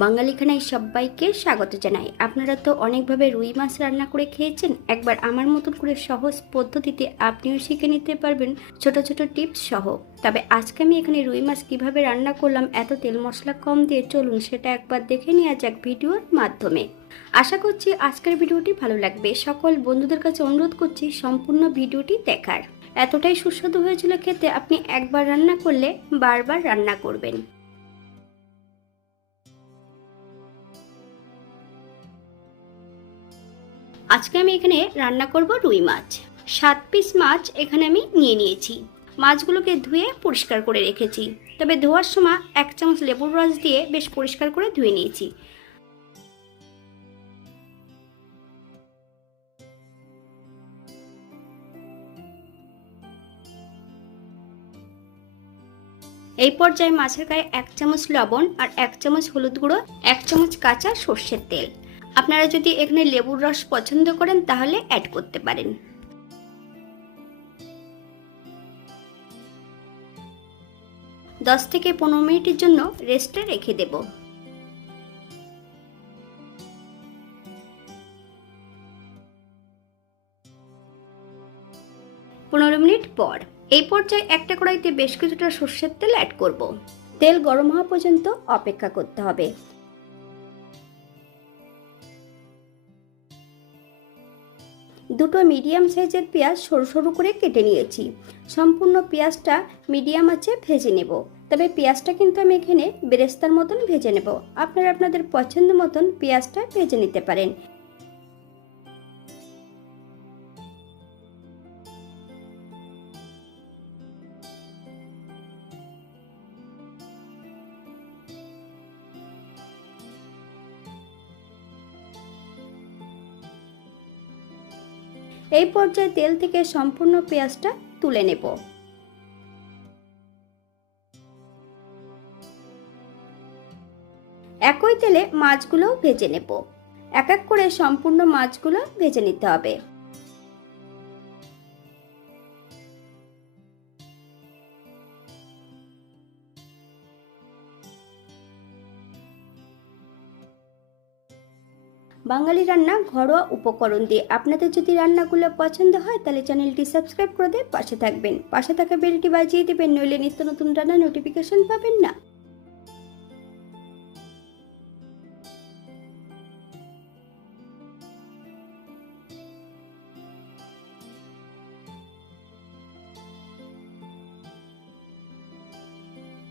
বাঙালি খানায় সবাইকে স্বাগত জানাই। আপনারা তো অনেকভাবে রুই মাছ রান্না করে খেয়েছেন। একবার আমার মতন করে সহজ পদ্ধতিতে আপনিও শিখে নিতে পারবেন ছোট ছোট টিপস সহ। তবে আজকে আমি এখানে রুই মাছ কিভাবে রান্না করলাম এত তেল মশলা কম দিয়ে, চলুন সেটা একবার দেখে নেওয়া যাক ভিডিওর মাধ্যমে। আশা করছি আজকের ভিডিওটি ভালো লাগবে। সকল বন্ধুদের কাছে অনুরোধ করছি সম্পূর্ণ ভিডিওটি দেখার। এতটাই সুস্বাদু হয়েছিল খেতে, আপনি একবার রান্না করলে বারবার রান্না করবেন। আজকে আমি এখানে রান্না করব রুই মাছ। 7 পিস মাছ এখানে আমি নিয়ে নিয়েছি। মাছগুলোকে ধুয়ে পরিষ্কার করে রেখেছি। তবে ধোয়ার সময় 1 চামচ লেবুর রস দিয়ে বেশ পরিষ্কার করে ধুয়ে নিয়েছি। এই পর্যায়ে মাছের গায়ে 1 চামচ লবণ আর 1 চামচ হলুদ গুঁড়ো, 1 চামচ কাঁচা সর্ষের তেল। আপনারা যদি এখানে লেবুর রস পছন্দ করেন তাহলে অ্যাড করতে পারেন। 10 থেকে 15 মিনিটের জন্য রেস্টে রেখে দেব। পনেরো মিনিট পর এই পর্যায়ে একটা কড়াইতে বেশ কিছুটা সর্ষের তেল অ্যাড করব। তেল গরম হওয়া পর্যন্ত অপেক্ষা করতে হবে। দুটো মিডিয়াম সাইজের পেঁয়াজ সরু সরু করে কেটে নিয়েছি। সম্পূর্ণ পেঁয়াজটা মিডিয়াম আঁচে ভেজে নেব। তবে পেঁয়াজটা কিন্তু আমি এখানে বেরেস্তার মতন ভেজে নেব। আপনারা আপনাদের পছন্দ মতন পেঁয়াজটা ভেজে নিতে পারেন। এই পর্যায়ে তেল থেকে সম্পূর্ণ পেঁয়াজটা তুলে নেব। একই তেলে মাছগুলোও ভেজে নেব। এক এক করে সম্পূর্ণ মাছগুলো ভেজে নিতে হবে। বাঙালি রান্না ঘরোয়া উপকরণ দিয়ে। আপনাদের যদি রান্নাগুলো পছন্দ হয় তাহলে চ্যানেলটি সাবস্ক্রাইব করে দিয়ে পাশে থাকবেন। পাশে থাকা বেলটি বাজিয়ে দেবেন, নইলে নিত্য নতুন রান্নার নোটিফিকেশন পাবেন না।